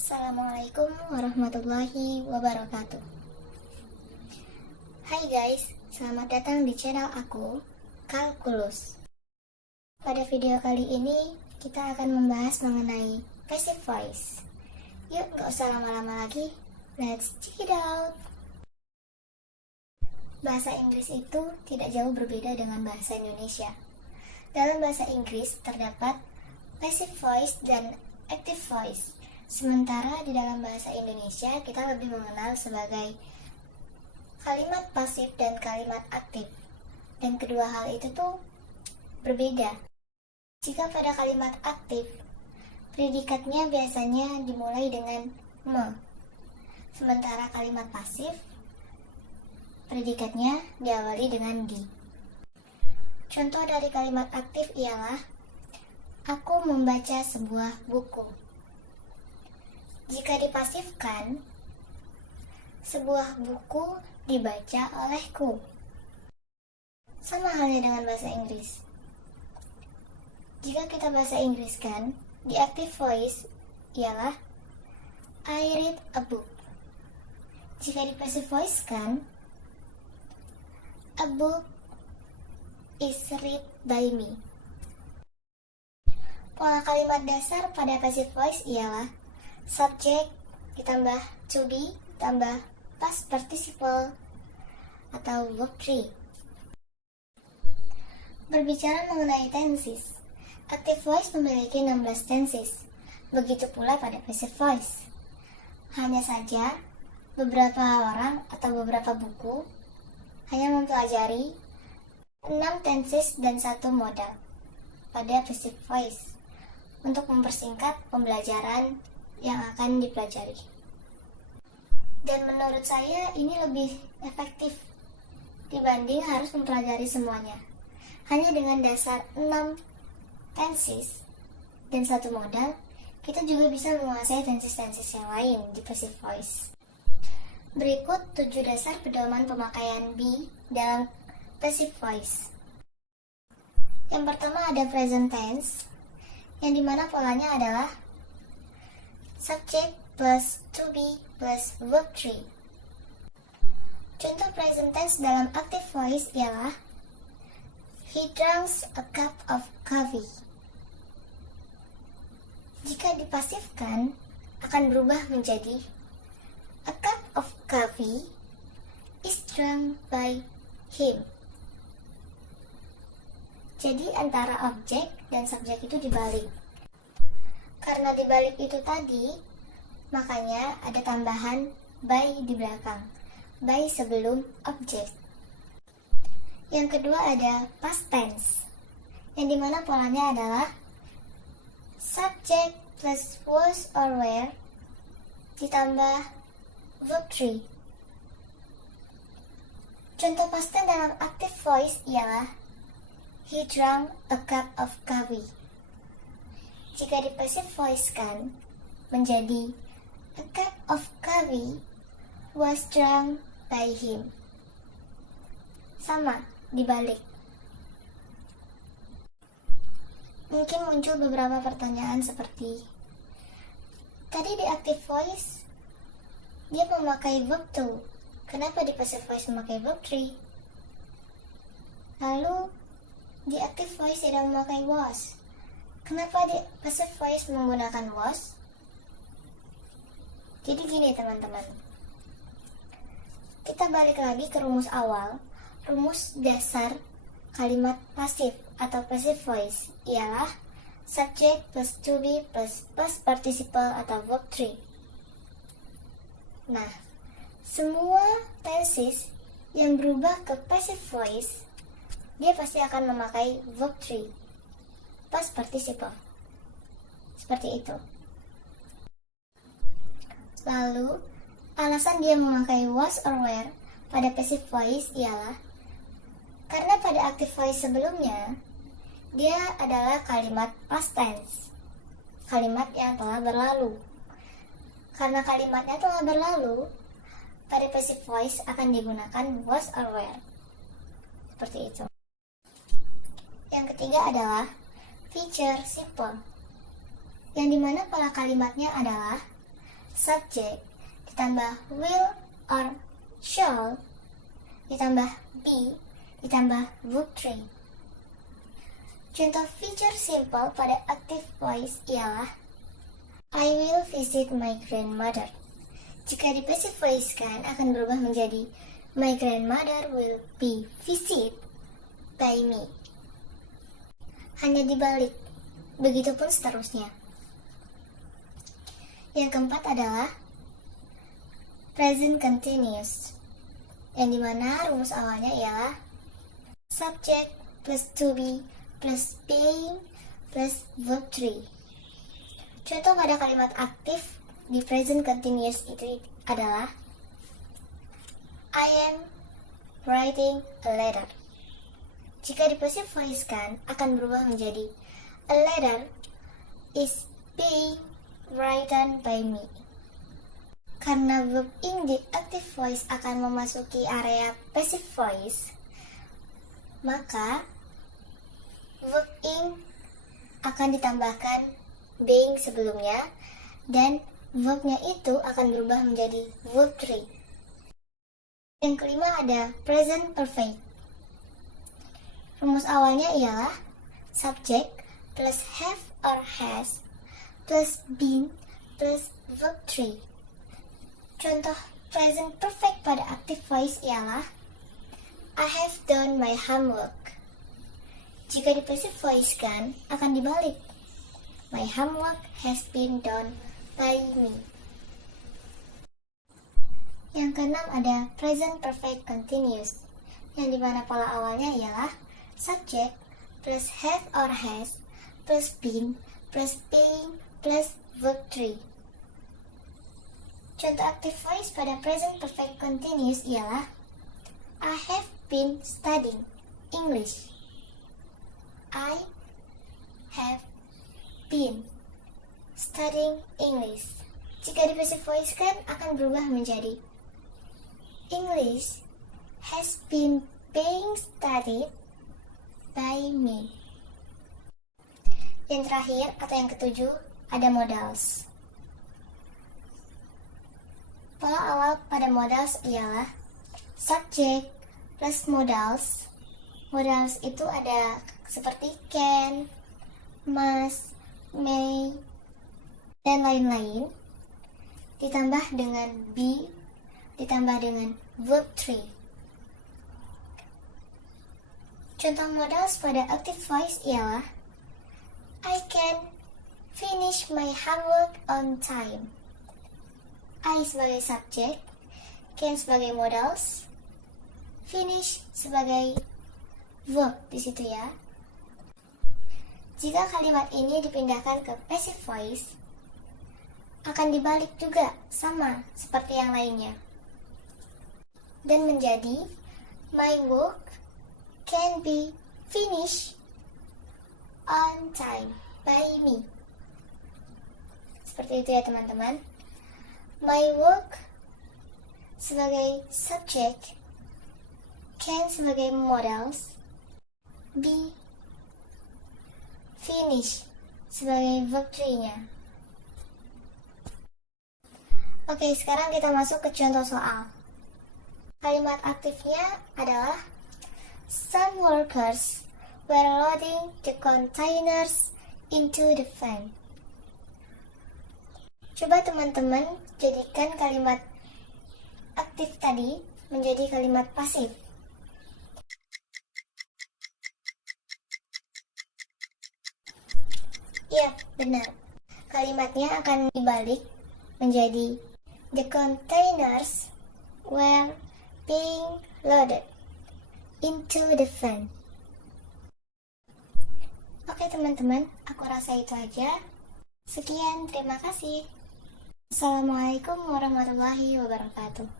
Assalamualaikum warahmatullahi wabarakatuh. Hai guys, selamat datang di channel aku, Kalkulus. Pada video kali ini, kita akan membahas mengenai passive voice. Yuk, gak usah lama-lama lagi, let's check it out. Bahasa Inggris itu tidak jauh berbeda dengan bahasa Indonesia. Dalam bahasa Inggris terdapat passive voice dan active voice. Sementara di dalam bahasa Indonesia kita lebih mengenal sebagai kalimat pasif dan kalimat aktif. Dan kedua hal itu tuh berbeda. Jika pada kalimat aktif, predikatnya biasanya dimulai dengan me. Sementara kalimat pasif, predikatnya diawali dengan di. Contoh dari kalimat aktif ialah aku membaca sebuah buku. Jika dipasifkan, sebuah buku dibaca olehku. Sama halnya dengan bahasa Inggris. Jika kita bahasa Inggris kan, di active voice ialah I read a book. Jika di passive voice kan, a book is read by me. Pola kalimat dasar pada passive voice ialah subject ditambah to be ditambah past participle atau verb 3. Berbicara mengenai tenses, active voice memiliki 16 tenses. Begitu pula pada passive voice. Hanya saja beberapa orang atau beberapa buku hanya mempelajari 6 tenses dan 1 modal pada passive voice untuk mempersingkat pembelajaran yang akan dipelajari. Dan menurut saya ini lebih efektif dibanding harus mempelajari semuanya. Hanya dengan dasar 6 tenses dan 1 modal, kita juga bisa menguasai tenses-tenses yang lain di passive voice. Berikut 7 dasar pedoman pemakaian be dalam passive voice. Yang pertama ada present tense, yang dimana polanya adalah subject plus to be plus verb 3. Contoh present tense dalam active voice ialah he drinks a cup of coffee. Jika dipasifkan, akan berubah menjadi a cup of coffee is drunk by him. Jadi antara objek dan subjek itu dibalik. Karena dibalik itu tadi, makanya ada tambahan by di belakang. By sebelum objek. Yang kedua ada past tense, yang dimana polanya adalah subject plus was or were ditambah verb 3. Contoh past tense dalam active voice ialah he drank a cup of coffee. Jika di passive voice kan menjadi a cup of coffee was drunk by him. Sama, dibalik. Mungkin muncul beberapa pertanyaan seperti tadi di active voice dia memakai verb to, kenapa di passive voice memakai verb 3? Lalu di active voice tidak memakai was, kenapa di passive voice menggunakan was? Jadi gini teman-teman, kita balik lagi ke rumus awal. Rumus dasar kalimat pasif atau passive voice ialah subject plus to be plus past participle atau verb 3. Nah, semua tenses yang berubah ke passive voice dia pasti akan memakai verb 3, past participle. Seperti itu. Lalu, alasan dia memakai was or were pada passive voice ialah karena pada active voice sebelumnya dia adalah kalimat past tense, kalimat yang telah berlalu. Karena kalimatnya telah berlalu, pada passive voice akan digunakan was or were. Seperti itu. Yang ketiga adalah future simple, yang dimana pola kalimatnya adalah subject, ditambah will or shall, ditambah be, ditambah verb 3. Contoh future simple pada active voice ialah I will visit my grandmother. Jika di passive voice kan akan berubah menjadi my grandmother will be visited by me. Hanya dibalik, begitupun seterusnya. Yang keempat adalah present continuous, yang dimana rumus awalnya ialah subject plus to be plus being plus verb 3. Contoh pada kalimat aktif di present continuous itu adalah I am writing a letter. Jika di passive voice kan akan berubah menjadi a letter is being written by me. Karena verb ing di active voice akan memasuki area passive voice, maka verb ing akan ditambahkan being sebelumnya dan verbnya itu akan berubah menjadi verb 3. Yang kelima ada present perfect. Rumus awalnya ialah subject plus have or has plus been plus verb 3. Contoh present perfect pada active voice ialah I have done my homework. Jika di passive voice kan akan dibalik. My homework has been done by me. Yang keenam ada present perfect continuous, yang dimana pola awalnya ialah subject plus have or has plus been plus being plus verb 3. Contoh active voice pada present perfect continuous ialah I have been studying English. I have been studying English. Jika di passive voice kan akan berubah menjadi English has been being studied by me. Yang terakhir atau yang ketujuh ada modals. Pola awal pada modals ialah subject plus modals. Modals itu ada seperti can, must, may, dan lain-lain, ditambah dengan be, ditambah dengan verb 3. Contoh modals pada active voice ialah I can finish my homework on time. I sebagai subject, can sebagai modals, finish sebagai verb di situ ya. Jika kalimat ini dipindahkan ke passive voice, akan dibalik juga sama seperti yang lainnya. Dan menjadi my work can be finished on time by me. Seperti itu ya teman-teman. My work sebagai subject, can sebagai modals, be finish sebagai verb 3-nya. Oke, sekarang kita masuk ke contoh soal. Kalimat aktifnya adalah some workers were loading the containers into the van. Coba teman-teman jadikan kalimat aktif tadi menjadi kalimat pasif. Ya, benar. Kalimatnya akan dibalik menjadi the containers were being loaded into the van. Oke teman-teman, aku rasa itu aja. Sekian, terima kasih. Assalamualaikum warahmatullahi wabarakatuh.